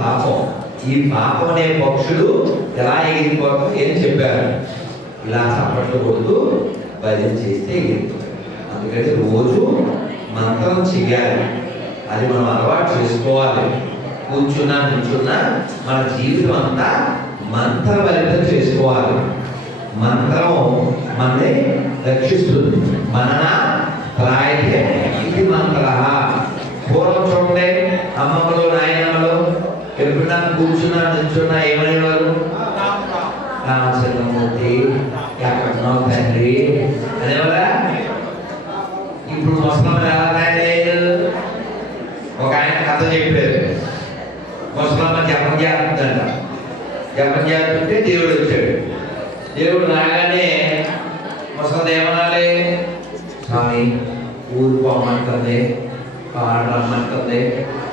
పాపం. ఈ పాపం అనే పక్షులు ఎలా ఎగిరిపోతాం ఏం చెప్పారు? ఇలా చప్పట్లు కొడుతూ భజన చేస్తే ఎగిరిపోతాయి. అందుకని రోజు మంత్రం చెయ్యాలి. అది మనం అలవాటు చేసుకోవాలి. కూర్చున్నా నిల్చున్నా మన జీవితం అంతా మంత్రభరితం చేసుకోవాలి. మంత్రం మనని రక్షిస్తుంది. మనన త్రాయతే ఇది మంత్ర. పూర్వం చూడండి, అమ్మమ్మలు నాయనమ్మలు ఎప్పుడన్నా కూర్చున్నా నిల్చున్నా ఏమనేవారు? రామచంద్రమూర్తి ఎక్కడున్నావు తండ్రి అనేవారా? ఇప్పుడు ముసలమ్మ ఎలా తయారయ్యారు? ఒక ఆయన కథ చెప్పారు. ముసలమ్మ జపం చేస్తుందంట. జపం చేస్తుంటే దేవుడు వచ్చాడు. దేవుడు రాగానే ముసలి ఏమనాలి? స్వామి ఊరు పోమంటుంది, పాడు రమ్మంటుంది,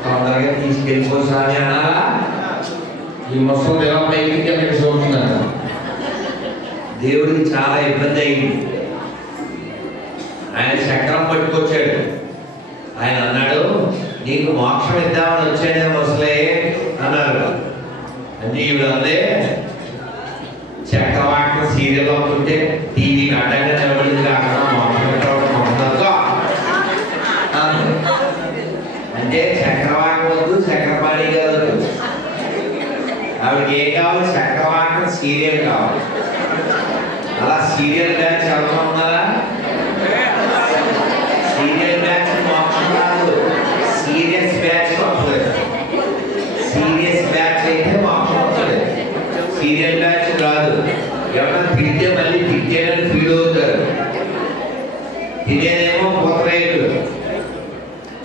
తొందరగా తీసుకెళ్ళిపో స్వామి అనాలా? ఈ ముసలి ఎలా పైకి చూస్తుందంట. దేవుడికి చాలా ఇబ్బంది అయింది. ఆయన చక్రం పట్టుకొచ్చాడు. ఆయన అన్నాడు, నీకు మోక్షం ఇద్దామని వచ్చాడే ముసలే అన్నారు. అంటే ఈవిడ అందే, చక్రవాక సీరియల్ అవుతుంటే టీవీకి అడ్డంగా నిలబడింది కాకుండా మోక్షం ఇద్దామనుకో అంటే చక్రవాక వద్దు, చక్రపాణి గారు ఆవిడకి ఏం కావాలి? చక్రవాక సీరియల్ కావాలి. అలా సీరియల్ బ్యాచ్ ఎవరు ఉన్నారా? సీరియల్ బ్యాచ్ మోక్షం రాదు, సీరియస్ బ్యాచ్ వస్తుంది. సీరియస్ బ్యాచ్ అయితే మోక్షం వస్తుంది, సీరియల్ బ్యాచ్ రాదు. ఎవరైనా తింటే మళ్ళీ తిట్టేదని ఫీల్ అవుతారు. తినేదేమో కొత్త రేటు,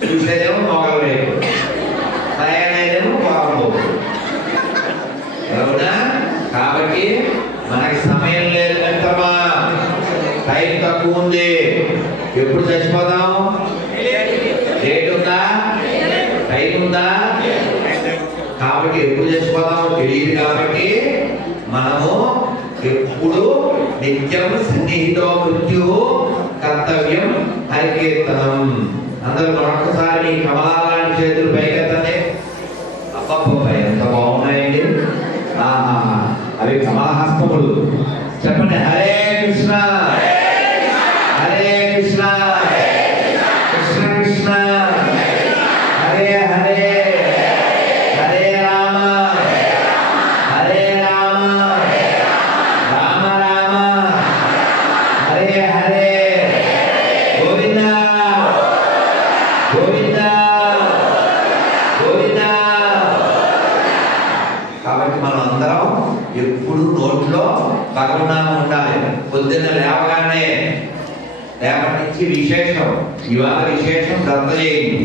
చూసేదేమో మొగల రేటు, తయారైదేమో పొగలబోదు. అవునా? కాబట్టి మనకి సమయం లేదు మిత్రమా, టైం తక్కువ ఉంది. ఎప్పుడు చచ్చిపోదాం? డేట్ ఉందా? టైం ఉందా? కాబట్టి ఎప్పుడు చచ్చిపోదామో తెలియదు. కాబట్టి మనము ఎప్పుడు నిత్యం సన్నిహితో మృత్యు కర్తవ్యం హరికీర్తనం. అందరూ మరొకసారి మీ కమలాలాంటి చేతులు పైకెత్తండి. అబ్బబ్బ ఎంత బాగున్నాయండి. అవి కమలహస్తములు. చెప్పండి, హరే కృష్ణ హరే కృష్ణ కృష్ణ కృష్ణ హరే హరే హరే రామ హరే రామ రామ రామ హరే హరే గోవింద గోవింద గోవింద. కాబట్టి మనం అందరం ఎప్పుడు నోట్లో భగవన్నామం ఉండాలి. పొద్దున్న లేవగానే, రేపటి నుంచి విశేషం, ఇవాళ విశేషం దత్త జయంతి.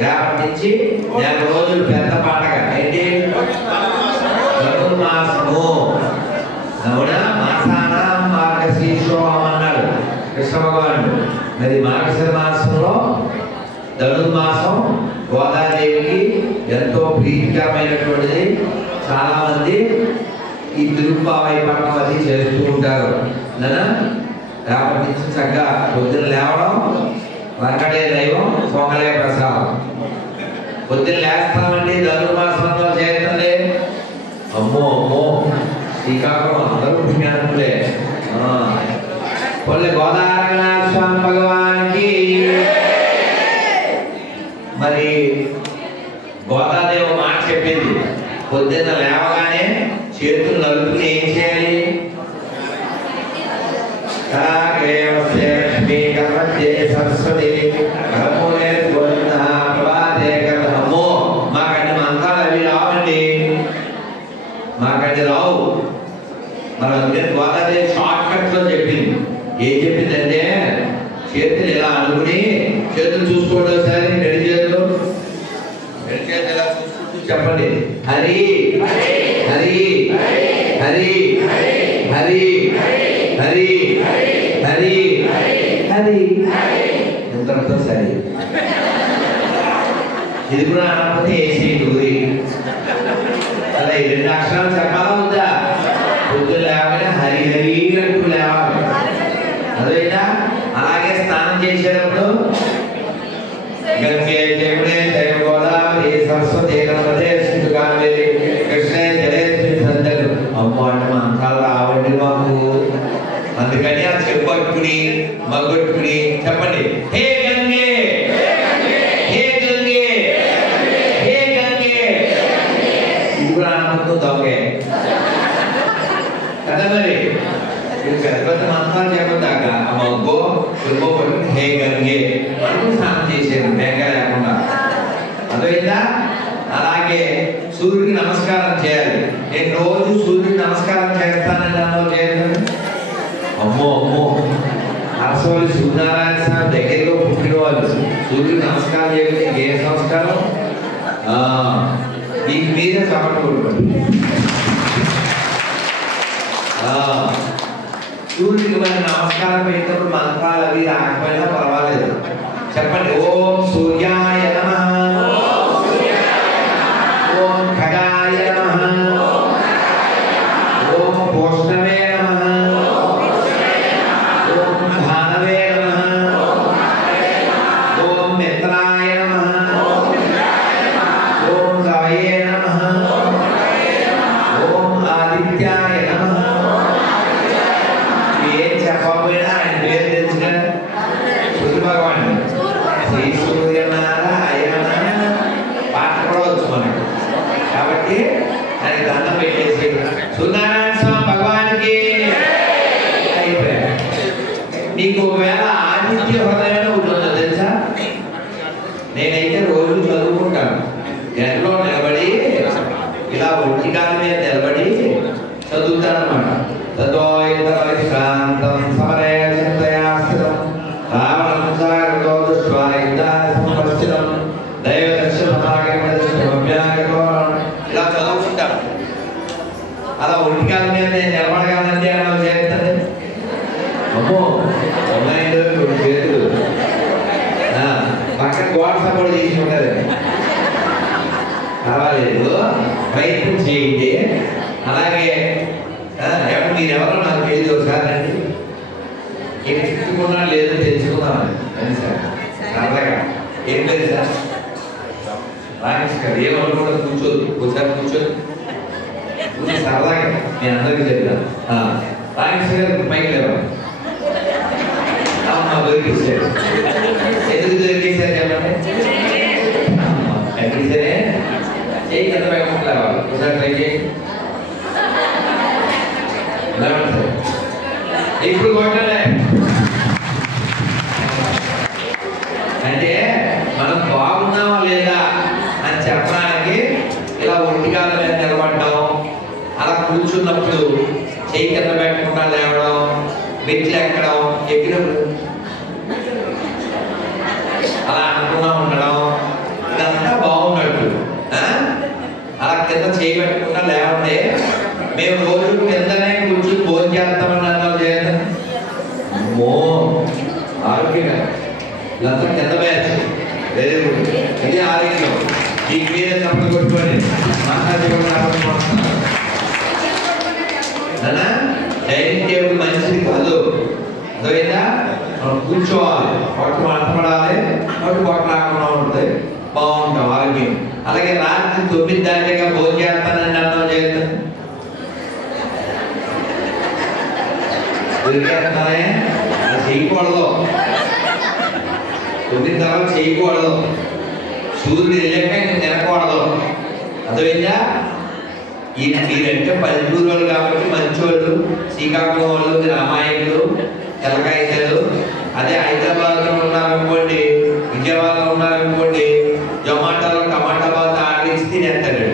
రేపటి నుంచి 4 రోజులు పెద్ద పండగ. ఏంటి? ధనుర్మాసము. అవునా? మాసాన మార్గశీర్షోహం అన్నాడు కృష్ణ భగవానుడు. మరి మార్గశిర మాసంలో ధనుర్మాసం గోదాదేవికి ఎంతో ప్రీతికరమైనటువంటిది. చాలా మంది ఈ తిరుప్పావై పట్టణం అది చేస్తూ ఉంటారు. రేపటి నుంచి చక్కగా పొద్దున లేవడం, వెంకటే దైవం, పొంగలే ప్రసాదం. పొద్దున లేస్తామండి, ధనుర్మాసంలో చేస్తుంది. అమ్మో అమ్మో శ్రీకాకుళం అందరూ పుణ్యాత్ములే. పొల్లి గోదావరినాథ స్వామి భగవానికి. మరి గోదాదేవి మాట చెప్పింది, పొద్దున్న లేవగానే చేతులు నలుపుని ఏం చేయాలి? అమ్మో మాకండి మంత్రాలు అవి రావండి, మాకండి రావు. మరి అందుకని గోదాదేవి షార్ట్ కట్ లో చెప్పింది. ఏం చెప్పిందంటే, చేతులు ఇలా అనుకుని, చేతులు చూసుకోండి ఒకసారి, రెండు చేతులు ఇలా చూసుకుంటూ చెప్పండి, హరి హరి హరి హరి హరి హరి హరి. ఎంతతో సరి. ఇది కూడా అనకపోతే ఏసీ డూరి. అలా ఈ 2 అక్షరాలు చెప్పాలా వద్దా? పొద్దున లేవగానే హరి హరి అంటూ లేవాలి. అదేనా? అలాగే స్నానం చేసేటప్పుడు గంగే దేవుడే దైవ గోదావరి సరస్వతి నర్మదే సింధు కావేరి పెద్ద పెద్ద మంత్రాలు చెప్పదాక మగ్గో తుమ్మో పట్టుకుని హే గంగే అని స్నానం చేసేది మేఘ లేకుండా. అదైందా? అలాగే సూర్యుడికి నమస్కారం చేయాలి. నేను రోజు సూర్యుడికి నమస్కారం చేస్తానని అన్నావు చేయలేదు. అమ్మో అమ్మో అసలు సూర్యనారాయణ స్వామి దగ్గరలో పుట్టిన వాళ్ళు సూర్యుడికి నమస్కారం చేయలేదు. ఏ సంస్కారం? మీకు మీరే చప్పట్లు కొట్టుకోండి. సూర్యుడికి మరి నమస్కారం పెట్టినప్పుడు మంత్రాలు అవి రాకపోయినా పర్వాలేదు. చెప్పండి. ఓం సూర్యాయ నమః, ఓం ఖగాయ నమః, ఓం పోష్ణవే నమః, ఓం భానవే నమః, ఓం మిత్రాయ నమః, ఓం రవయే నమః, ఓం ఆదిత్యాయ నమః. ఏం చెప్పకపోయినా ఆయన పేరు తెలుసుగా సూర్య భగవాన్ శ్రీ సూర్యనారాయణ పాట కూడా వచ్చు మనకు. కాబట్టి ఆయనకి దండం పెట్టేసి సూర్యనారాయణ స్వామి భగవానికి అయిపోయారు. నీకు ఒకవేళ ఆదిత్య హృదయం ఉంటుందో తెలుసా? నేనైతే రోజు చదువుకుంటాను. ఎండలో నిలబడి ఇలా ఒంటి కాల మీద నిలబడి చదువుతాను అన్నమాట. శాంతం సమరే చింతయాస్థితం రావణం సాగరతో దృష్ట్వా యుద్ధాస్మపరిస్థితం ఇలా చదువుకుంటాను. అలా ఒంటి కాల మీద నేను నిలబడగలంటే అలా చేస్తాను. అమ్మో ఉన్నాయండి చేతులు పక్కన గోడ సపోర్ట్ చేసి ఉండదు. పర్వాలేదు, ప్రయత్నం చేయండి. అలాగే మీరు ఎవరో నాకు తెలియదు, ఒకసారి రండి. ఏం చెప్పుకున్నా లేదో తెలుసుకుందామని అని సార్ సరదాగా. ఏం లేదు సార్ రామేష్ గారు ఏమనుకుంటా కూర్చోదు, ఒకసారి కూర్చోదు సరదాగా నేను అందరికీ చెప్తాను. రామేష్ గారు పైకి లేవాలి. దొరికేసారు. ఎందుకు దొరికేసారు చెప్పండి. కనిపిస్తేనే చేయి కింద పెట్టకుండా ఒకసారి ట్రై చేయండి. ఇప్పుడు కొట్టలే అంటే మనం బాగున్నామా లేదా అని చెప్పడానికి ఇలా ఒంటికాల మీద నిలబడ్డాం. అలా కూర్చున్నప్పుడు చేయి కింద పెట్టకుండా లేవడం, మెట్లు ఎక్కడం, ఎక్కినప్పుడు అలా అనుకున్నా ఉండడం, ఇదంతా బాగున్నట్టు. అలా కింద చేయి పెట్టకుండా లేవంటే మేము రోజు కిందనే కూర్చుని భోజనం చేస్తామని అన్నాం చేద్దాం. అమ్మో ఆరోగ్యంగా ఇదంతా కింద బ్యాచ్. Very good. ఇది ఆరోగ్యం. ఈ మీరే చప్పట్లు కొట్టుకోండి. డైనింగ్ టేబుల్ మంచిది కాదు. అర్థమైందా? మనం కూర్చోవాలి, పొట్ట మాట్లాడాలి, పొట్ట రాకుండా ఉంటుంది, బాగుంటాం ఆరోగ్యం. అలాగే రాత్రి 9 దాటిగా భోజనం చేస్తానని అన్నం చేస్తాను. దొరికేస్తున్నానే అది చేయకూడదు. 9 తర్వాత చేయకూడదు. సూర్యుడు వెళ్ళాక ఇంక తినకూడదు. అర్థమైందా? మీరంటే పల్లెటూరు వాళ్ళు కాబట్టి మంచోళ్ళు, శ్రీకాకుళం వాళ్ళు, రామాయణులు, తెల్లకాయలు. అదే హైదరాబాద్లో ఉన్నారనుకోండి, విజయవాడలో ఉన్నారనుకోండి, జొమాటోలో టమాటా బాత్ ఆర్డర్ ఇచ్చి తినేస్తాడు.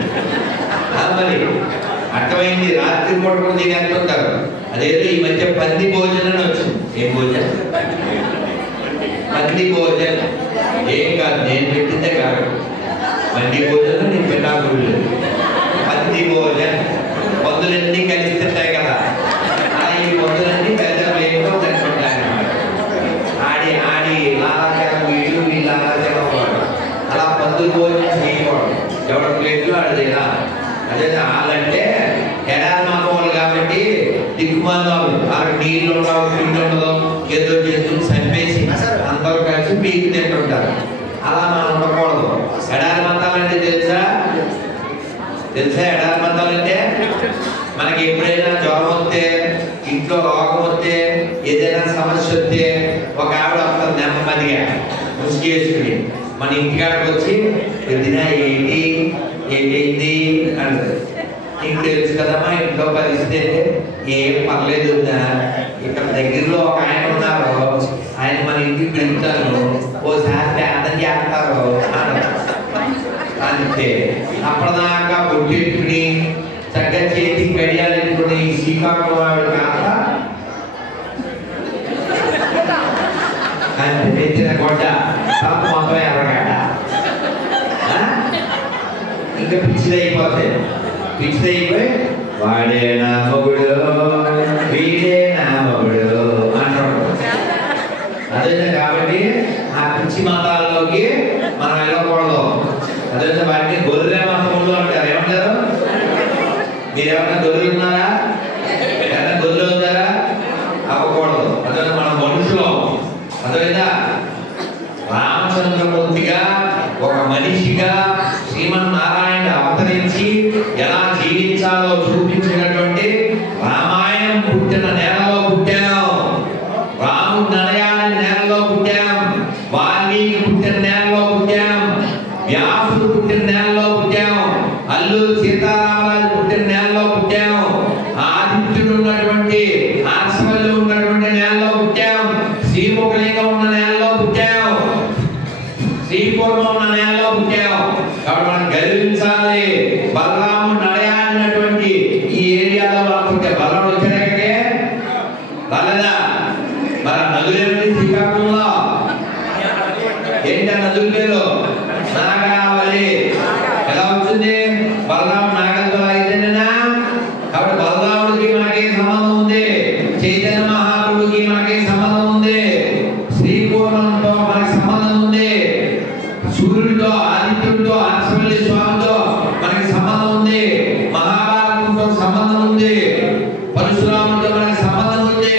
మరి అర్థమైంది. రాత్రి పూట కూడా తినేస్తుంటారు. అదేదో ఈ మధ్య పంది భోజనం వచ్చింది. ఏం భోజనం? పంది భోజనం. ఏం కాదు, నేను పెట్టిందే కాదు. పంది భోజనం నేను పెట్టాలి. పంది భోజనం పొద్దులన్నీ కలిసి తింటాయి కదా, ఈ పొద్దులన్నీ పెద్ద ప్లేట్లో తింటుంటాయి అన్నమాట. ఆడి ఆడి లాలాచలం వీళ్ళు వీళ్ళు లాలాచలం అలా పొద్దులు భోజనం చేయకూడదు. ఎవరి ప్లేట్లో ఆడి తినాలి. అదే వాళ్ళంటే ఎడారి మామూలు కాబట్టి దిక్కుమాలు వాళ్ళకి నీళ్ళు ఉండవు, నీళ్ళు ఉండదు, ఏదో చేస్తూ చంపేసి అందరూ కలిసి పీకి తింటుంటారు. అలా మనం ఉండకూడదు. ఎడారి మంతాలంటే తెలుసా? ఎడారి మంతాలంటే మనకి ఎప్పుడైనా జ్వరం వస్తే, ఇంట్లో రోగం వస్తే, ఏదైనా సమస్య వస్తే ఒక ఆవిడ వస్తుంది నెమ్మదిగా ముసుగు వేసుకుని మన ఇంటికాడికి వచ్చి వదినా ఏంటి ఏంటి అంటారు. నీకు తెలుసు కదమ్మా ఇంట్లో పరిస్థితి అంటే ఏం పర్లేదు ఇక్కడ దగ్గరలో ఒక ఆయన ఉన్నారు, ఆయన మన ఇంటికి పిలుపుతాను, ఓసారి ప్రార్థన చేస్తారు అంతే. అప్పటిదాకా కొట్టేట్టుకుని చక్కగా చేతికి గడియాలు పెట్టుకుని శ్రీకాకుళం వాడు కాక ఆయన తెచ్చిన గొడ్డ మొత్తం ఎర్రగడ్డ ఇంకా పిచ్చిదైపోతాయి. పిచ్చిదైపోయి వాడే నా మొగుడు వీడే నా మొగుడు అంటాడు. అదే కాబట్టి ఆ పిచ్చి మతాల్లోకి మనం వెళ్ళకూడదు. అదే వాటిని గొర్రె మతములు అంటారు. ఏమంటారు? మీరు ఏమన్నా గొర్రెలు ఉన్నారా? ఏమన్నా గొర్రెలు అవుతారా? అవ్వకూడదు. అదే మన మనుషులు. అదేవిధంగా రామచంద్రమూర్తిగా ఒక మనిషిగా శ్రీమన్నారాయణ అవతరించి ఎలా జీవించాలో చూపించినటువంటి రామాయణం పుట్టిన నేలలో పుట్టాం, రాముడు నడయాలని నేలలో పుట్టాం, వాల్మీకి పుట్టిన నేలలో పుట్టాం, వ్యాసుడు పుట్టిన నేలలో పుట్టాం, అల్లూరు సీతారామరాజు పుట్టిన నేలలో పుట్టాం, ఆదిత్యుడు ఉన్నటువంటి ఆశ్వలు ఉన్నటువంటి నేలలో పుట్టాం, శ్రీముఖలింగం ఉన్న నేలలో పుట్టాం, శ్రీపూర్ణం ఉన్న నేలలో పుట్టాం. కాబట్టి మనం గర్వించాలి. బలరాముడు నడయాడినటువంటి ఈ ఏరియాలో మనం పుట్టే బలరాముడు వచ్చాడే బలదా. మరి నదులు ఏమిటి శ్రీకాకుళంలో? ఏంటి ఆ నదుల పేరు? నాగావళి. ఎలా వచ్చింది? బలరాముడు నాగలతో అయితేనేనా? కాబట్టి బలరాముడికి మనకి సంబంధం ఉంది, చైతన్య మహాప్రభుకి మనకి సంబంధం ఉంది, శ్రీపూర్ణంతో మనకి సంబంధం ఉంది, సూర్యుడితో ఆదిత్యుడితో ఆశ్వల్లి స్వామితో మనకి సంబంధం ఉంది, మహాభారతంతో సంబంధం ఉంది, పరశురాముడితో మనకి సంబంధం ఉంది.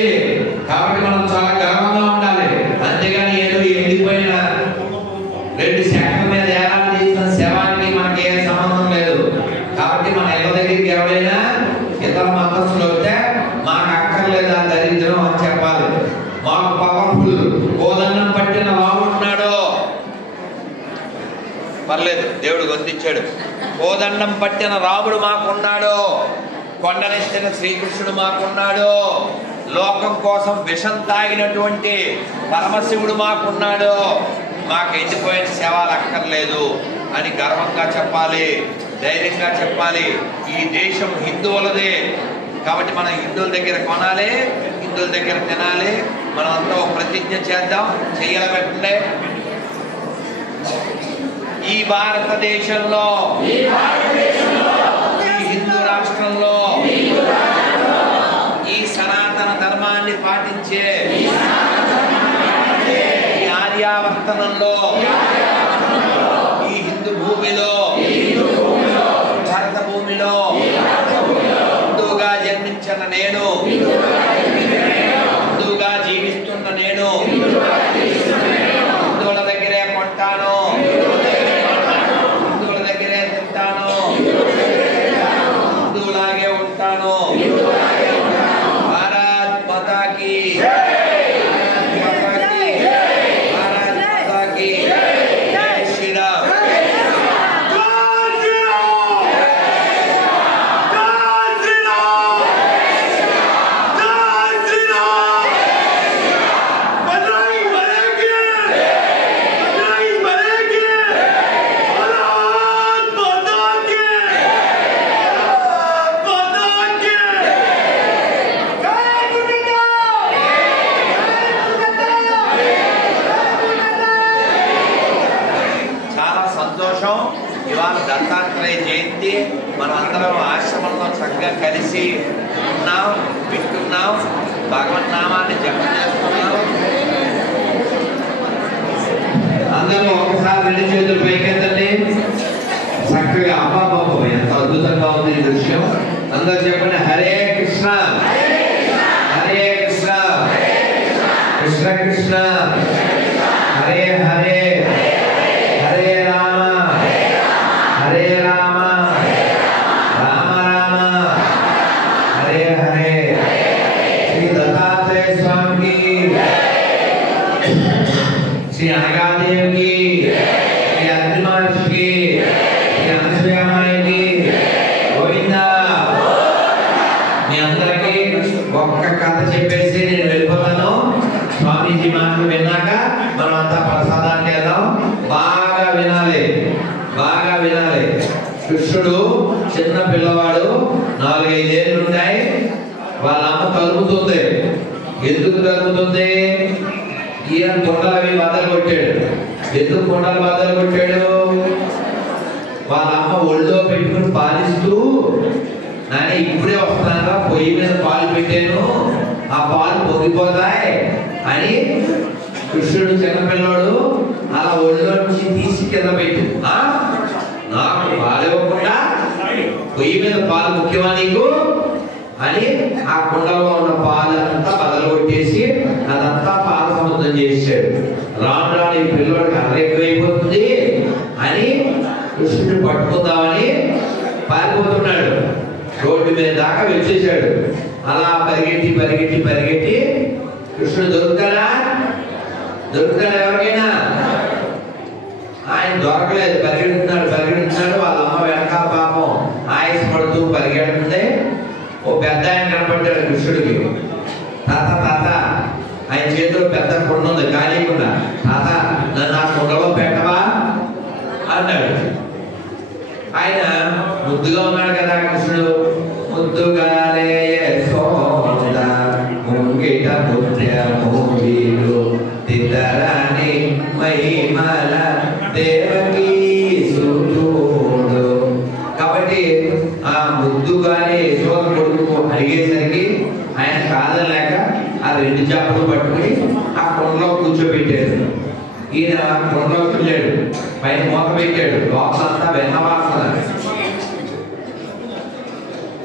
కాబట్టి మనం చాలా గర్వంగా ఉండాలి. అంతేగాని ఏదో ఎండిపోయిన 2 శాఖల మీద ఏడాది చేసిన శవానికి మనకి ఏ సంబంధం లేదు. కాబట్టి మన ఇళ్ళ దగ్గరికి ఎవరైనా ఇతర మతస్థులు వస్తే మాకు అక్కర్లేదు ఆ దరిద్రం అని చెప్పాలి. మాకు పవర్ఫుల్ కోదండం పట్టిన రాముడున్నాడు, పర్లేదు దేవుడు గొంతిచ్చాడు. కోదండం పట్టిన రాముడు మాకున్నాడు, కొండనిచ్చిన శ్రీకృష్ణుడు మాకున్నాడు, లోకం కోసం విషం తాగినటువంటి పరమశివుడు మాకున్నాడు. మాకు ఎండిపోయిన శవాలు అక్కర్లేదు అని గర్వంగా చెప్పాలి, ధైర్యంగా చెప్పాలి. ఈ దేశం హిందువులదే కాబట్టి మనం హిందువుల దగ్గర కొనాలి, హిందువుల దగ్గర తినాలి. మనం అంతా ప్రతిజ్ఞ చేద్దాం. చెయ్యాలి పెట్టండి. ఈ భారతదేశంలో ఈ హిందూ రాష్ట్రంలో ఈ సనాతన ధర్మాన్ని పాటించే ఈ ఆర్యావర్తనంలో ఈ హిందూ భూమిలో భారత భూమిలో హిందువుగా జన్మించిన నేను, హిందువుగా జీవిస్తున్న నేను హిందువుల దగ్గరే కొంటాను, హిందువుల దగ్గరే తింటాను, హిందువులాగే ఉంటాను. భారత్ మాతా కీ, భారత్ మాతా కీ జై శ్రీరామ్. ఇవాళ దత్తాత్రేయ జయంతి. మనం అందరం ఆశ్రమంలో చక్కగా కలిసి ఉన్నాం, వింటున్నాం, భగవన్నామాన్ని జపం చేస్తున్నాం. అందరూ ఒకసారి 2 చేతులు పైకెత్తండి. చక్కగా అబ్బాబాబు ఎంత అద్భుతంగా ఉంది ఈ దృశ్యం. అందరూ చెప్పండి హరే కృష్ణ హరే కృష్ణ కృష్ణ కృష్ణ హరే హరే హరే రామ హరే రామ రామ రామ హరే హరే. శ్రీ దత్తాత్రేయ స్వామికి, శ్రీ అనగాదేవికి, శ్రీ అత్రి మహర్షికి, శ్రీ అనసూయమాయికి గోవిందా. మీ అందరికీ చిన్న పిల్లవాడు 4-5 ఏళ్ళు ఉన్నాయి. వాళ్ళ అమ్మ తలుపుతుంది. ఎందుకు తలుపుతుంది? ఈయన కుండలు అవి బద్దలు కొట్టాడు. ఎందుకు కుండలు బద్దలు కొట్టాడు? వాళ్ళ అమ్మ ఒళ్ళో పెట్టుకుని పాలిస్తూ, నాని ఇప్పుడే వస్తున్నారా, పొయ్యి మీద పాలు పెట్టాను, ఆ పాలు పొంగిపోతాయి అని కృష్ణుడు చిన్నపిల్లవాడు అలా ఒళ్ళో నుంచి తీసి కింద పెట్టి, నాకు పాలు ఇవ్వకుండా పొయ్యి మీద పాలు ముఖ్యమా నీకు అని ఆ కుండలో ఉన్న పాలంతా బదలు కొట్టేసి అదంతా పాల సముద్రం చేశాడు. రాను రాను ఈ పిల్లవాడికి అర్ర ఎక్కువైపోతుంది అని కృష్ణుడు పట్టుకుందామని పారిపోతున్నాడు. రోడ్డు మీద దాకా వచ్చేసాడు. అలా పరిగెట్టి పరిగెట్టి పరిగెట్టి కృష్ణుడు దొరుకుతాడా ఎవరికైనా? ఆయన దొరకలేదు. పరిగెడుతున్నాడు. వాళ్ళ అమ్మ వెనకాల పాపం ఆయాసపడుతూ పరిగెడుతుంది. ఓ పెద్ద ఆయన కనపడ్డాడు కృష్ణుడికి. తాత ఆయన చేతిలో పెద్ద కుండ ఉంది ఖాళీకుండా. తాత నన్ను ఆ కుండలో పెట్టవా అన్నాడు. ఆయన ముద్దుగా ఉన్నాడు కదా కృష్ణుడు. ముద్దుగా ముంగిట పుత్రమూవీలు తిద్దరాని మహిమల దేవకీ సుతుడు. కాబట్టి ఆ ముద్దుగానే యశోద కొడుకు అడిగేసరికి ఆయన కాదలేక ఆ 2 చేపలు పట్టుకుని ఆ కుండలో కూర్చోబెట్టాడు. ఈయన కుండలోకి వెళ్ళాడు. పైన మూత పెట్టాడు. లోపలంతా వెన్నవాసన.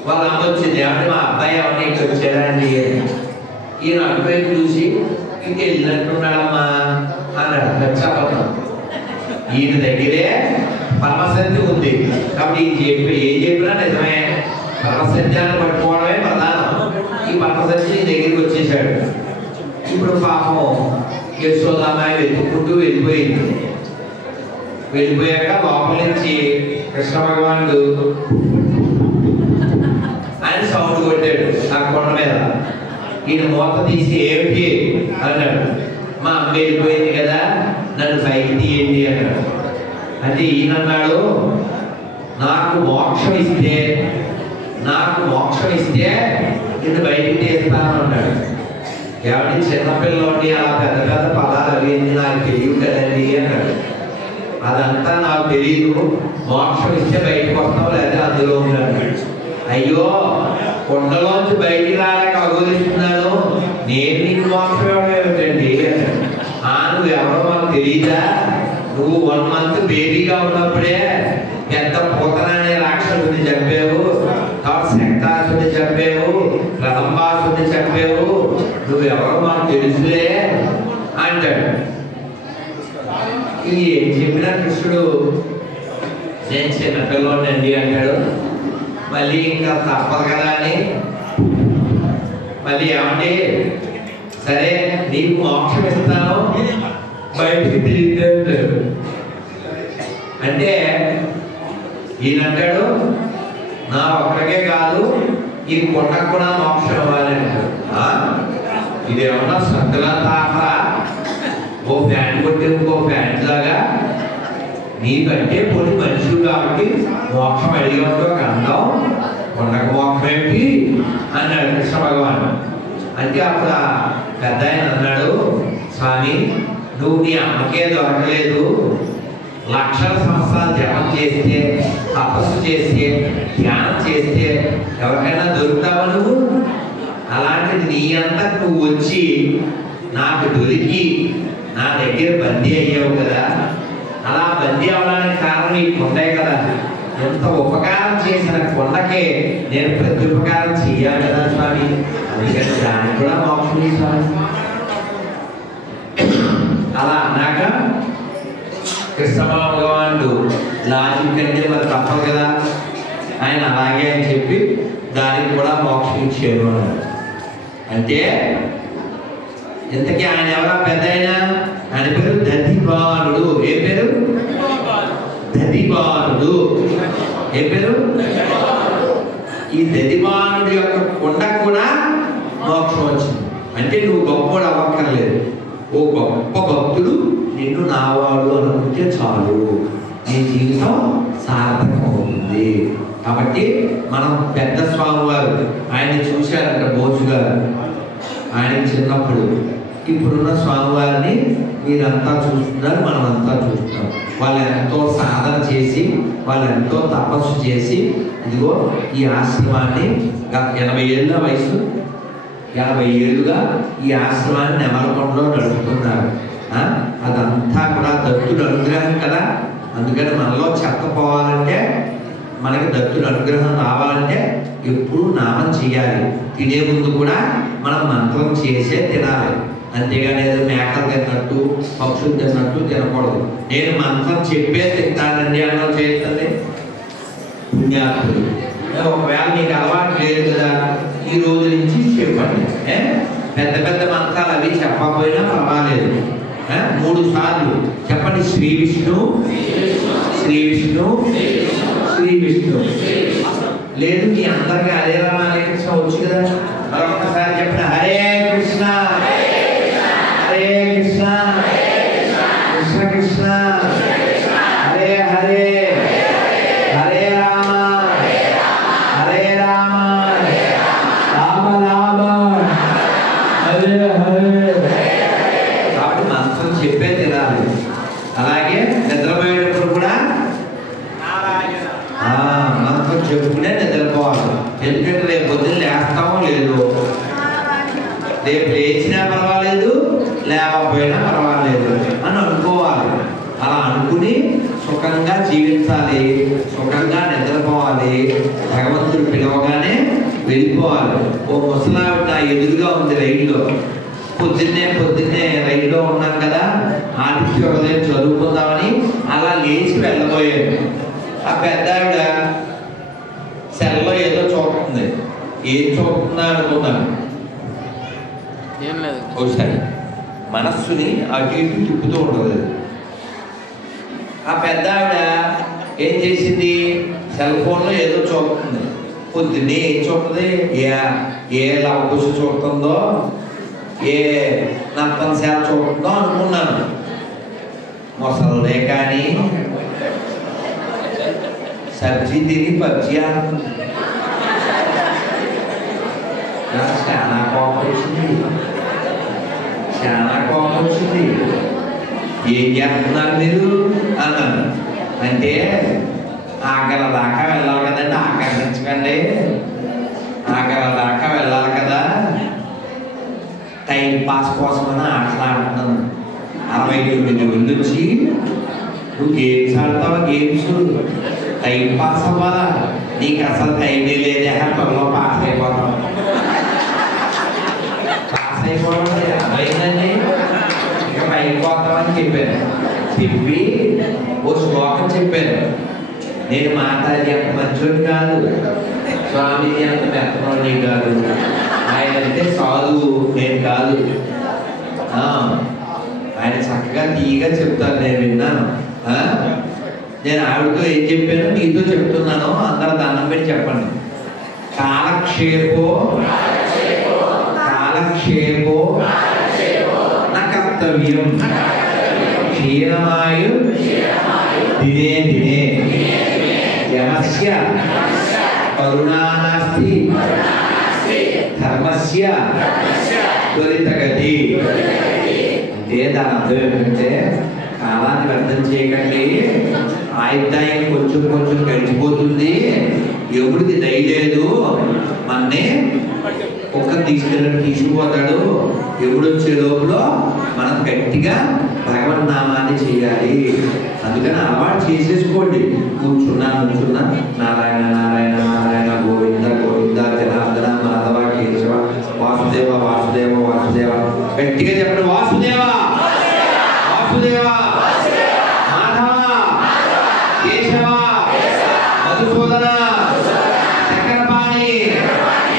వాళ్ళ అమ్మ వచ్చింది. ఏమంటే మా అబ్బాయి ఏమన్నా ఇక్కడ వచ్చాడా అండి? ఈయన అటువైపు చూసి ఇంక వెళ్ళినట్టున్నాడమ్మా అన్నాడు. ఖచ్చితంగా ఈయన దగ్గరే పరమసత్యం ఉంది. కాబట్టి ఏం చెప్పినా నిజమే. పరమసత్యాన్ని పట్టుకోవడమే ప్రధానం. ఈ పరమసత్యం దగ్గరికి వచ్చేసాడు. ఇప్పుడు పాపం యశోదామాయి వెతుక్కుంటూ వెళ్ళిపోయాక లోపల నుంచి కృష్ణ భగవానుడు ఆయన సౌండ్ కొట్టాడు ఆ కొండ మీద. ఈయన మూత తీసి ఏమిటి అన్నాడు. మా అమ్మ వెళ్ళిపోయింది కదా, నన్ను పైకి తీయండి అన్నాడు. అంటే ఈయన అన్నాడు, నాకు మోక్షం ఇస్తే నిన్ను బయటికి తీస్తాను అన్నాడు. ఎవరి చిన్నపిల్లోని అలా పెద్ద పెద్ద పదాలు అవి నాకు తెలియదు కదండి అన్నాడు. అదంతా నాకు తెలియదు, మోక్షం ఇస్తే బయటకు వస్తావు లేదా అందులో ఉన్నాడు. అయ్యో కొండలోంచి బయటికి రాలేక అగోలిస్తున్నాను, నేను నీకు మోక్షం ఇవ్వడం ఏమిటండి? నువ్వు ఎవరో మాకు తెలియదా? నువ్వు 1 month బేబీగా ఉన్నప్పుడే పెద్ద పూతననే రాక్షసుని చంపావు, శక్తాసుని చంపావు, ప్రథంబాసుని చంపావు, నువ్వెవరో మాకు తెలుసులే అంటాడు. ఈ చెప్పిన కృష్ణుడు నేను చిన్నపిల్లోనండి అంటాడు. మళ్ళీ ఇంకా తప్పదు కదా అని మళ్ళీ ఏమంటే సరే నీకు మోక్షం ఇస్తాను బయటికి తీయండి అంటే ఈయన అంటాడు, నా ఒక్కడికే కాదు ఈ కొండకు కూడా మోక్షం ఇవ్వాలి అంటాడు. ఇదేమన్నా సత్తులా తాపరా? ఓ ఫ్యాన్ కొట్టి ఇంకో ఫ్యాన్ లాగా నీకంటే కొన్ని మనుషులు కాబట్టి మోక్షం అడిగినట్టు ఒక అందం, కొండకు మోక్షం ఏంటి అన్నాడు కృష్ణ భగవాన్. అంటే అప్పుడు ఆ పెద్ద ఆయన అన్నాడు, స్వామి నువ్వు నీ అమ్మకే దొరకలేదు, లక్షల సంవత్సరాలు జపం చేస్తే, తపస్సు చేస్తే, ధ్యానం చేస్తే ఎవరికైనా దొరుకుతావా నువ్వు? అలాంటిది నీ అంతా నువ్వు వచ్చి నాకు దొరికి నా దగ్గర బందీ అయ్యావు కదా. అలా బందీ అవడానికి కారణం ఈ కొండే కదా. ఎంత ఉపకారం చేసిన కొండకే నేను ప్రతి ఉపకారం చెయ్యాలి కదా స్వామి. అందుకని దానికి కూడా మోక్షం స్వామి. అలా అన్నాక కృష్ణ భగవానుడు లాజిక్ అంటే మరి తప్పదు కదా, ఆయన అలాగే అని చెప్పి దానికి కూడా మోక్షం ఇచ్చారు అన్నాడు. అంటే ఇంతకీ ఆయన ఎవరా పెద్ద ఆయన పేరు దధిబానుడు. ఏ పేరు? దధిబానుడు. ఏ పేరు? ఈ దధిబానుడు యొక్క కొండ కూడా మోక్షం వచ్చింది. అంటే నువ్వు గొప్పవాడు అవ్వక్కర్లేదు, ఓ గొప్ప భక్తుడు నిన్ను నావాడు అనుకుంటే చాలు, నీ జీవితం సార్థకం అవుతుంది. కాబట్టి మనం పెద్ద స్వామివారు ఆయన చూశారంట బోసు గారు, ఆయన చిన్నప్పుడు. ఇప్పుడున్న స్వామివారిని మీరంతా చూస్తున్నారు, మనం అంతా చూస్తున్నాం. వాళ్ళు ఎంతో సాధన చేసి, వాళ్ళు ఎంతో తపస్సు చేసి ఇదిగో ఈ ఆశ్రమాన్ని 80 ఏళ్ళ వయసు, 50 ఏళ్ళుగా ఈ ఆశ్రమాన్ని నెమలకొండలో నడుపుతున్నారు. అదంతా కూడా దత్తుడు అనుగ్రహం కదా. అందుకని మనలో చెత్త పోవాలంటే, మనకి దత్తుడు అనుగ్రహం రావాలంటే ఎప్పుడు నామం చేయాలి. తినే ముందు కూడా మనం మంత్రం చేసే తినాలి. అంతేగాని ఏదో మేకలు తిన్నట్టు పక్షులు తిన్నట్టు తినకూడదు. నేను మంత్రం చెప్పే తింటానండి అన్న చేస్తుంది పుణ్యాత్ముడు. ఒకవేళ నీకు అలవాటు లేదు కదా, ఈ రోజు నుంచి చెప్పండి. పెద్ద పెద్ద మంత్రాలు అవి చెప్పకపోయినా పర్వాలేదు. 3 సార్లు చెప్పండి. శ్రీ విష్ణు, శ్రీ విష్ణు, శ్రీ విష్ణు. లేదు మీ అందరికీ హరే రామ హరే కృష్ణ వచ్చు కదా, మరొకసారి చెప్పండి. హరే కృష్ణ హరే కృష్ణ కృష్ణ కృష్ణ హరే హరే హరే రామ హరే రామ రామ రామ హరే హరే. కాబట్టి మంత్రం చెప్పే తినాలి. అలాగే నిద్రపోయేటప్పుడు కూడా మంత్రం చెప్పుకునే నిద్రపోవాలి. ఎందుకంటే రేపు పొద్దున్న లేస్తామో లేదు, రేపు లేచినా పర్వాలేదు లేకపోయినా పర్వాలేదు అని అనుకోవాలి. అలా అనుకుని సుఖంగా జీవించాలి, సుఖంగా నిద్రపోవాలి. భగవంతుడు పిలవగానే వెళ్ళిపోవాలి. ఓ ముసలావిడ నా ఎదురుగా ఉంది రైల్లో. పొద్దున్నే రైల్లో ఉన్నాం కదా, ఆదిత్య హృదయం చదువుకుందామని అలా లేచి వెళ్ళబోయాడు. ఆ పెద్ద ఆవిడ సెల్లో ఏదో చూస్తుంది. ఏం చూస్తుందా అనుకున్నాను. ఒకసారి మనస్సుని అటు ఇటు తిప్పుతూ ఉంటుంది. ఆ పెద్ద ఆవిడ ఏం చేసింది, సెల్ ఫోన్లో ఏదో చూస్తుంది. పొద్దున్నే ఏం చూస్తుంది, ఏ లవకుశ చూస్తుందో, ఏ నర్తనశాల చూస్తుందో అనుకున్నాను. మొసలే కానీ సబ్జీ తిని పబ్జీ ఆడుతుంది. చాలా కోపం వచ్చింది, చాలా కోపం వచ్చింది. ఏం చేస్తున్నారు మీరు అన్నాను. అంటే ఆకలి దాకా వెళ్ళాలి కదండి, ఆకర్షించకండి, ఆకలి దాకా వెళ్ళాలి కదా, టైం పాస్ కోసమని ఆటలాడుతున్నాను. 69 ఏళ్ళు వచ్చి నువ్వు గేమ్స్ ఆడతావా? గేమ్స్ టైం పాస్ అవ్వాలా? నీకు అసలు టైమే లేదే, త్వరలో పాస్ అయిపోతావు. పాస్ అయిపోవడం అయిందండి, ఇక అయిపోతామని చెప్పాను. చెప్పి ఓ శ్లోకం చెప్పాను. నేను మాతాజీ అంత మంచోని కాదు, స్వామీజీ అంత మెత్తనోని కాదు, ఆయన అంటే సాధువు నేను కాదు. ఆయన చక్కగా తీయగా చెప్తారు, నేను విన్నాను. నేను ఆవిడతో ఏం చెప్పాను మీతో చెప్తున్నాను, అందరూ దండం పెట్టి చెప్పండి. కాలక్షేపో కాలక్షేపో నా కర్తవ్యం, క్షీణమాయు దినే దినే, యమస్య కరుణానాస్తి ధర్మస్య త్వరితగతి. అంటే దాని అర్థం ఏమిటంటే కాలాన్ని వ్యర్థం చేయకండి, ఆయుర్దాయం కొంచెం కొంచెం గడిచిపోతుంది, ఎవరికి దయలేదు, మన్నే ఒక్క తీసుకుపోతాడు. ఎవడు వచ్చే లోపల మనం గట్టిగా భగవన్ నామాన్ని చేయాలి. అందుకని అలవాటు చేసేసుకోండి. కూర్చున్నా నారాయణ నారాయణ నారాయణ గోవింద గోవింద జనార్దన మాధవ కేశవ వాసుదేవ వాసుదేవ వాసుదేవ. గట్టిగా చెప్పండి, వాసుదేవ వాసుదేవ మాధవ కేశవ మధుసూదన చక్రపాణి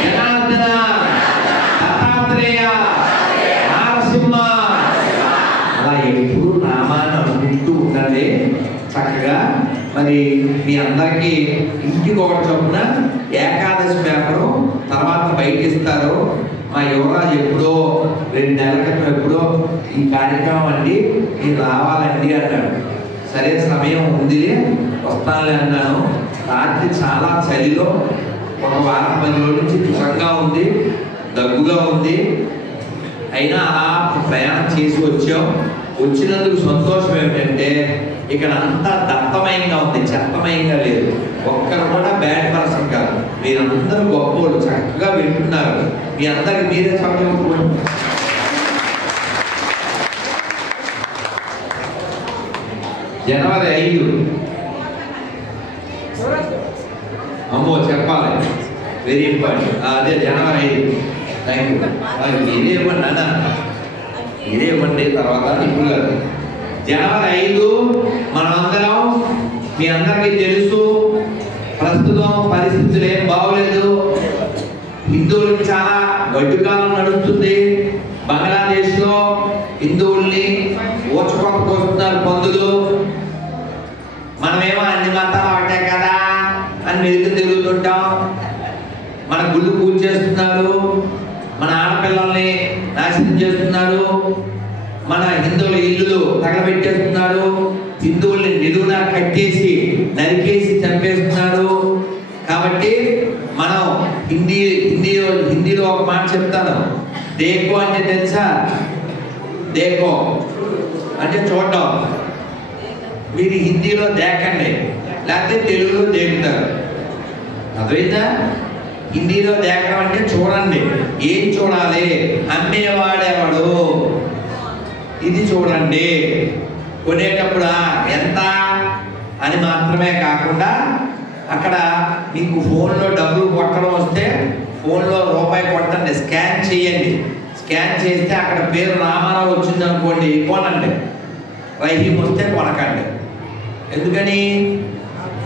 జనార్దన దత్తాత్రేయ నారసింహ. అలా ఎప్పుడు నామాన్ని అనుకుంటూ ఉండాలి చక్కగా. మరి మీ అందరికీ ఇంటికి ఒకటి చొప్పున ఏకాదశి పేపరు తర్వాత బయట ఇస్తారు. మా యువరాజు ఎప్పుడో 2 నెలల క్రితం ఎప్పుడో ఈ కార్యక్రమం అండి మీరు రావాలండి అన్నాడు. సరే సమయం ఉంది వస్తానులే అన్నాను. రాత్రి చాలా చలిలో ఒక వారం 10 రోజుల నుంచి జ్వరంగా ఉంది, దగ్గుగా ఉంది. అయినా అలా ప్రయాణం చేసి వచ్చాం. వచ్చినందుకు సంతోషం ఏమిటంటే ఇక్కడ అంతా దత్తమయంగా ఉంది, చెత్తమయంగా లేదు. ఒక్కరు కూడా బ్యాడ్ పర్సన్ కాదు. మీరందరూ గొప్పోళ్ళు, చక్కగా వింటున్నారు. మీ అందరికి మీరే చదువుకోండి. జనవరి 5 అమ్మో చెప్పాలి, వెరీ ఇంపార్టెంట్. అదే జనవరి 5. Thank you. ఇదే ఇవ్వండి అన్న, ఇదే ఇవ్వండి తర్వాత ఇప్పుడు కాదు. జనవరి 5 మనమందరం, మీ అందరికీ తెలుసు ప్రస్తుతం పరిస్థితులు ఏం బాగోలేదు. హిందువులకి చాలా గడ్డుకాలం నడుస్తుంది. బంగ్లాదేశ్లో హిందువుల్ని ఓచుకోకపోతున్నారు పందులు. మనమేమో అన్ని మతాలు ఒకటే కదా అని మెరుగు తిరుగుతుంటాం. మన గుళ్ళు పూజ చేస్తున్నారు, మన ఆడపిల్లల్ని నాశనం చేస్తున్నారు, మన హిందువుల ఇల్లులు తగలబెట్టేస్తున్నారు, హిందువుల్ని నిలువునా కట్టేసి నరికేసి చంపేస్తున్నారు. కాబట్టి మనం హిందీలో ఒక మాట చెప్తాను. దేకో అంటే తెలుసా? దేకో అంటే చూడటం. మీరు హిందీలో దేకండి, లేకపోతే తెలుగులో దేకుతారు. అర్థమైందా? హిందీలో దేకడం అంటే చూడండి. ఏం చూడాలి? అమ్మేవాడెవడు, ఇది చూడండి. కొనేటప్పుడు ఎంత అని మాత్రమే కాకుండా అక్కడ మీకు ఫోన్లో డబ్బులు కొట్టడం వస్తే ఫోన్లో రూపాయి కొట్టండి, స్కాన్ చేయండి. స్కాన్ చేస్తే అక్కడ పేరు రామారావు వచ్చింది అనుకోండి, కొనండి. రహీం వస్తే కొనకండి. ఎందుకని?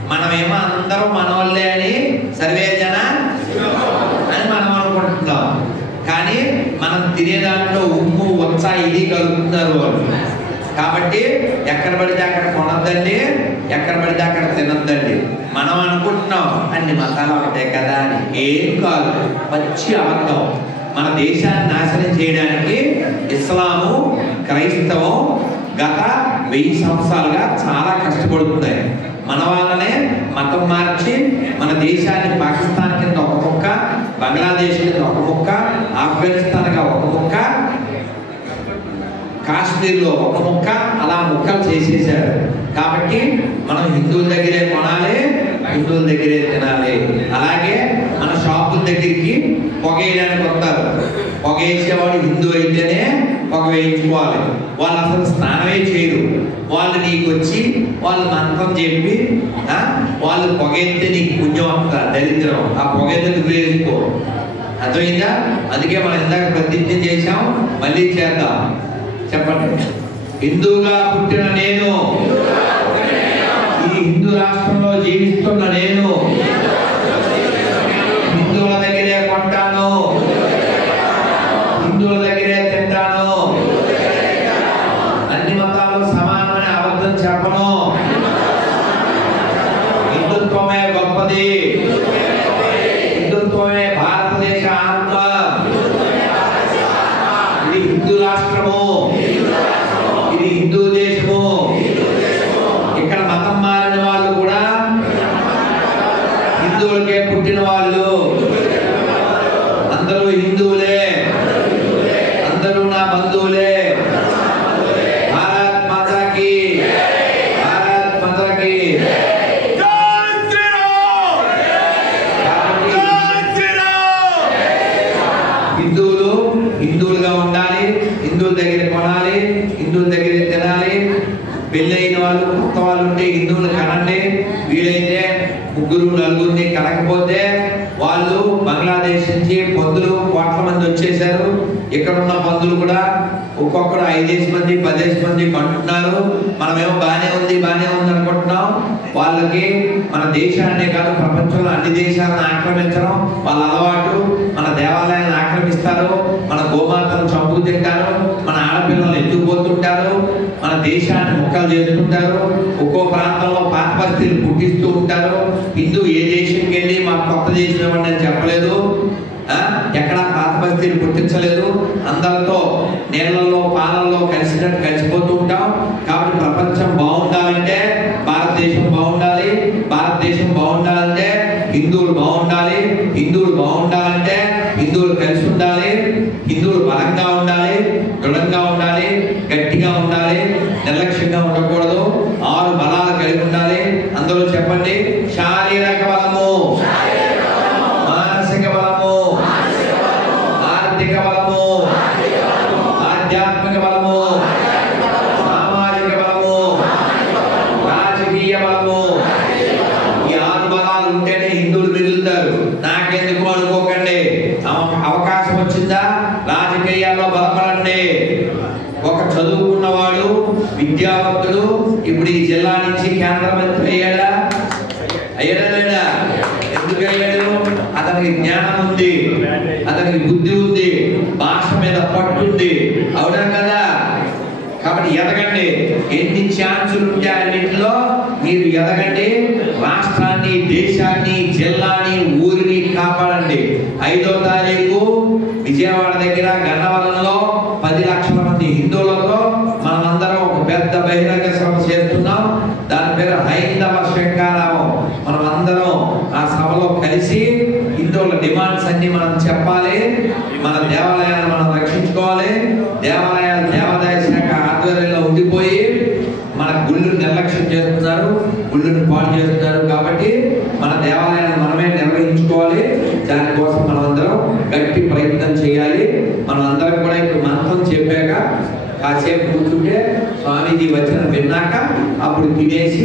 మనమేమో అందరం మన వాళ్ళే అని, సర్వేజన అని మనం అనుకుంటున్నాం. కానీ మనం తినే దాంట్లో ఉమ్ము వచ్చ ఇది కలుపుతున్నారు వాళ్ళు. కాబట్టి ఎక్కడ పడితే అక్కడ కొనద్దండి, ఎక్కడ పడితే అక్కడ తినద్దండి. మనం అనుకుంటున్నాం అన్ని మతాలు ఒకటే కదా అని. ఏం కాదు, పచ్చి అబద్ధం. మన దేశాన్ని నాశనం చేయడానికి ఇస్లాము, క్రైస్తవం గత 1000 సంవత్సరాలుగా చాలా కష్టపడుతున్నాయి. మన వాళ్ళనే మతం మార్చి మన దేశాన్ని పాకిస్తాన్ కింద ఒక ముక్క, బంగ్లాదేశ్ కింద ఒక ముక్క, ఆఫ్ఘనిస్తాన్గా ఒక ముక్క, కాశ్మీర్లో ఒక ముక్క, అలా ముక్కలు చేసేసారు. కాబట్టి మనం హిందువుల దగ్గరే కొనాలి, హిందువుల దగ్గరే తినాలి. అలాగే మన షాపుల దగ్గరికి పొగ వేయడానికి వస్తారు. పొగ వేసేవాడు హిందూ అయితేనే పొగ వేయించుకోవాలి. వాళ్ళు అసలు స్నానమే చేయరు. వాళ్ళు నీకు వచ్చి వాళ్ళు మంత్రం చెప్పి వాళ్ళు పొగ ఎత్తే నీకు పుణ్యం వస్తారు. దరిద్రం ఆ పొగ ఎందుకు వేసుకో. అర్థమైందా? అందుకే మనం ఇందాక ప్రతిజ్ఞ చేశాం, మళ్ళీ చేద్దాం. చెప్పండి. హిందూగా పుట్టిన నేను, ఈ హిందూ రాష్ట్రంలో జీవిస్తున్న నేను హిందువుల దగ్గరే కొంటాను, హిందువుల దగ్గరే తింటాను, అన్ని మతాలు సమానమని అబద్ధం చెప్పను. హిందుత్వమే గొప్పది, హిందుత్వమే భారతదేశ ఆత్మ. ఇది హిందూ రాష్ట్రము, ఇది హిందూ దేశము. ఇక్కడ మతం మారిన వాళ్ళు కూడా హిందువులకే పుట్టిన వాళ్ళు. అందరూ హిందువులే, అందరూ నా బంధువులే. భారత్ మాతాకి, భారత్ మాతాకి. హిందువులు హిందువులుగా ఉండాలి, హిందువుల దగ్గర కొనాలి, హిందువుల దగ్గర తినాలి. పెళ్ళైన వాళ్ళు, కొత్త వాళ్ళు ఉంటే హిందువులు కనండి. వీలైతే 3, 4 కనకపోతే వాళ్ళు బంగ్లాదేశ్ నుంచి పందులు కోట్ల మంది వచ్చేసారు. ఇక్కడ ఉన్న పందులు కూడా ఒక్కొక్కరు 5 మంది 10 మంది కంటున్నారు. మనమేమో బాగానే ఉంది అనుకుంటున్నాం. వాళ్ళకి మన దేశాన్నే కాదు ప్రపంచంలో అన్ని దేశాలను ఆక్రమించడం వాళ్ళ అలవాటు. మన దేవాలయాలను ఆక్రమిస్తారు, మన గోమాతను చంపు తింటారు, మన ఆడపిల్లలను ఎత్తుకుపోతుంటారు, మన దేశాన్ని ముక్కలు చేస్తుంటారు. ఒక్కో ప్రాంతంలో పాత బస్తీలు పుట్టిస్తూ ఉంటారు. హిందూ ఏ దేశంకి వెళ్ళి మాకు కొత్త దేశం ఇవ్వండి అని చెప్పలేదు. ఎక్కడా పాత బస్తీలు పుట్టించలేదు. అందరితో నీళ్ళల్లో పాలల్లో కలిసినట్టు కలిసిపోతూ ఉంటాం. కాబట్టి ప్రపంచం బాగుండాలంటే భారతదేశం బాగుండాలి. భారతదేశం బాగుండాలి బాగుండాలి. హిందువులు బాగుండాలంటే హిందువులు కలిసి ఉండాలి, హిందువులు బలంగా ఉండాలి, దృఢంగా ఉండాలి, గట్టిగా ఉండాలి, నిర్లక్ష్యంగా ఉండకూడదు. 6 బలాలు కలిగి ఉండాలి. అందులో చెప్పండి: శారీరక బలము, మానసిక బలము, ఆర్థిక బలము, ఆధ్యాత్మిక బలము, సామాజిక బలము, రాజకీయ బలము. ఈ 6 బలాలు ఉంటేనే హిందువులు మిగులుతారు. నాకెందుకు అనుకోకండి. అవకాశం వచ్చిందా రాజకీయాల్లో బలపడండి. ఒక చదువుకున్నవాడు విద్యావంతుడు ఇప్పుడు ఈ జిల్లా నుంచి కేంద్ర మంత్రి అయ్యాడా? లేడా? ఎందుకు అయ్యాడు? అతనికి జ్ఞానం ఉంది, అతనికి బుద్ధి ఉంది, భాష మీద పట్టుంది. అవునా కదా? కాబట్టి ఎదగండి. ఎన్ని ఛాన్సులు ఉంటే అన్నింటిలో మీరు ఎదగండి. రాష్ట్రాన్ని, దేశాన్ని, జిల్లాని, ఊరిని కాపాడండి. 5వ తారీఖు విజయవాడ దగ్గర గన్నవరంలో 10 లక్షల మంది హిందువులతో మనమందరం ఒక పెద్ద బహిరంగ సభ చేస్తున్నాం. దాని పేరు హైందవ శంఖారావం. మనం అందరం ఆ సభలో కలిసి హిందువుల డిమాండ్స్ అన్ని మనం చెప్పాలి. మన దేవాలయాలను మనం రక్షించుకోవాలి. దేవాలయాలు దేవాదాయ శాఖ ఆధ్వర్యంలో ఉండిపోయి మన గుళ్ళు నిర్లక్ష్యం చేస్తున్నారు, గుళ్ళను పాడు చేస్తున్నారు. కాబట్టి మన దేవాలయాన్ని మనమే నిర్వహించుకోవాలి. దానికోసం మనం అందరం గట్టి ప్రయత్నం చేయాలి. మనం అందరం కూడా ఇప్పుడు మంత్రం చెప్పాక కాసేపు కూర్చుంటే స్వామీజీ వచ్చిన విన్నాక అప్పుడు తినేసి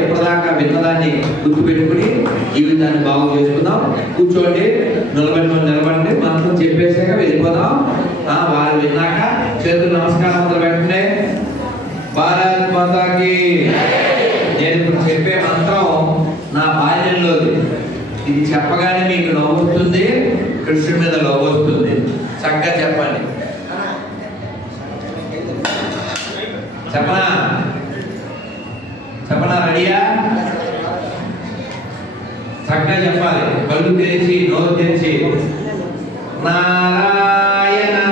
ఎప్పటిదాకా విన్నదాన్ని గుర్తుపెట్టుకుని జీవితాన్ని బాగు చేసుకుందాం. కూర్చోండి, నిలబడి మంత్రం చెప్పేసాక వెళ్ళిపోదాం. వారు విన్నాక చేతులు నమస్కారం పెట్టండి. భారత్ మాతాకి. నేను ఇప్పుడు చెప్పే మంత్రం నా బాల్యంలోది. ఇది చెప్పగానే మీకు నవ్వుతుంది, కృష్ణుడి మీద లవ్ వస్తుంది. చక్కగా చెప్పండి. చెప్పనా? రెడీయా? చక్కగా చెప్పాలి. కళ్ళు తెరిచి, నోరు తెరిచి. నా